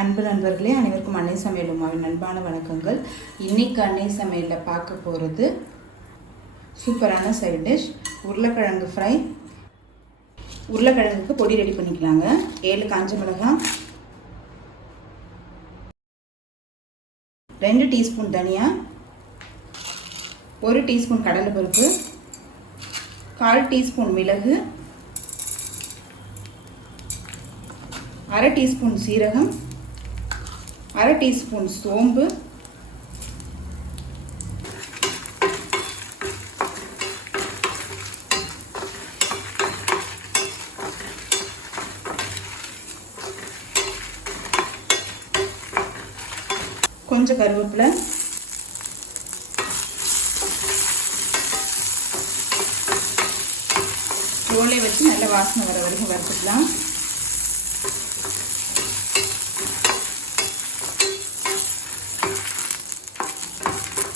அன்பு நண்பர்களே, அனைவருக்கும் அன்னை சமையல் உமாவின் அன்பான வணக்கங்கள். இன்றைக்கி அன்னை சமையலில் பார்க்க போகிறது சூப்பரான சைட் டிஷ் உருளைக்கிழங்கு ஃப்ரை. உருளைக்கிழங்குக்கு பொடி ரெடி பண்ணிக்கலாங்க. 7 காஞ்ச மிளகாய், 2 டீஸ்பூன் தனியா, 1 டீஸ்பூன் கடலைப்பருப்பு, 1/4 டீஸ்பூன் மிளகு, 1/2 டீஸ்பூன் சீரகம், 1/2 டீஸ்பூன் சோம்பு, கொஞ்சம் கருவேப்பிலை, ரோலை வச்சு நல்ல வாசனை வர வரைக்கும் வறுத்துக்கலாம்.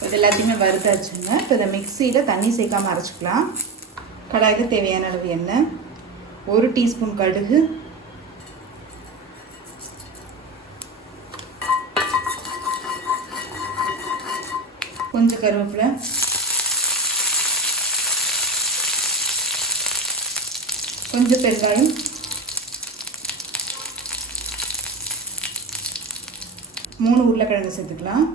இது எல்லாத்தையுமே வறுத்தாச்சுங்க. இப்போ இதை மிக்சியில் தண்ணி சேர்க்காமல் அரைச்சிக்கலாம். கடாய்க்கு தேவையான அளவு எண்ணெய், 1 டீஸ்பூன் கடுகு, கொஞ்சம் கருவேப்பிலை, கொஞ்சம் பெருங்காயம், மூணு உருளைக்கிழங்கு சேர்த்துக்கலாம்.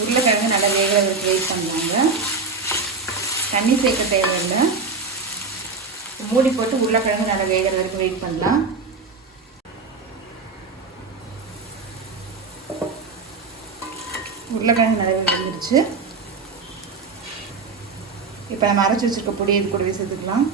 உருளைக்கிழங்கு நல்லா வேக வெயிட் பண்ணலாங்க. தண்ணி சேர்க்க தேவையில்லை. மூடி போட்டு உருளைக்கிழங்கு நல்லா வேகிற வரைக்கும் வெயிட் பண்ணலாம். உருளைக்கிழங்கு நல்லா வெந்துருச்சு. இப்போ நம்ம அரைச்சி வச்சுருக்க பொடி இது கூடவே சேர்த்துக்கலாம்.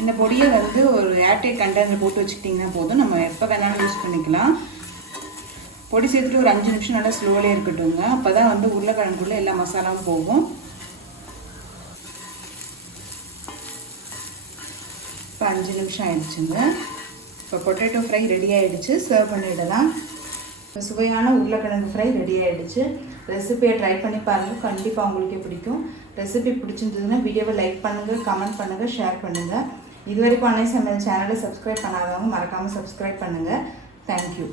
இந்த பொடியை ஒரு ஏர்டைட் கண்டெய்னர் போட்டு வச்சுக்கிட்டிங்கன்னா போதும். நம்ம எப்போ வேணாலும் யூஸ் பண்ணிக்கலாம். பொடி சேர்த்துட்டு ஒரு 5 நிமிஷம் நல்லா ஸ்லோலே இருக்கட்டுங்க. அப்போ தான் உருளைக்கிழங்குக்குள்ளே எல்லா மசாலாவும் போகும். இப்போ 5 நிமிஷம் ஆயிடுச்சுங்க. இப்போ பொட்டேட்டோ ஃப்ரை ரெடி ஆகிடுச்சு. சர்வ் பண்ணிடலாம். இப்போ சுவையான உருளைக்கிழங்கு ஃப்ரை ரெடி ஆகிடுச்சு. ரெசிபியை ட்ரை பண்ணி பாருங்கள். கண்டிப்பாக உங்களுக்கே பிடிக்கும். ரெசிபி பிடிச்சிருந்ததுன்னா வீடியோவை லைக் பண்ணுங்கள், கமெண்ட் பண்ணுங்கள், ஷேர் பண்ணுங்கள். இதுவரைக்கும் அன்னை சமையல் சேனலை சப்ஸ்கிரைப் பண்ணாதவங்க மறக்காமல் சப்ஸ்கிரைப் பண்ணுங்கள். தேங்க்யூ.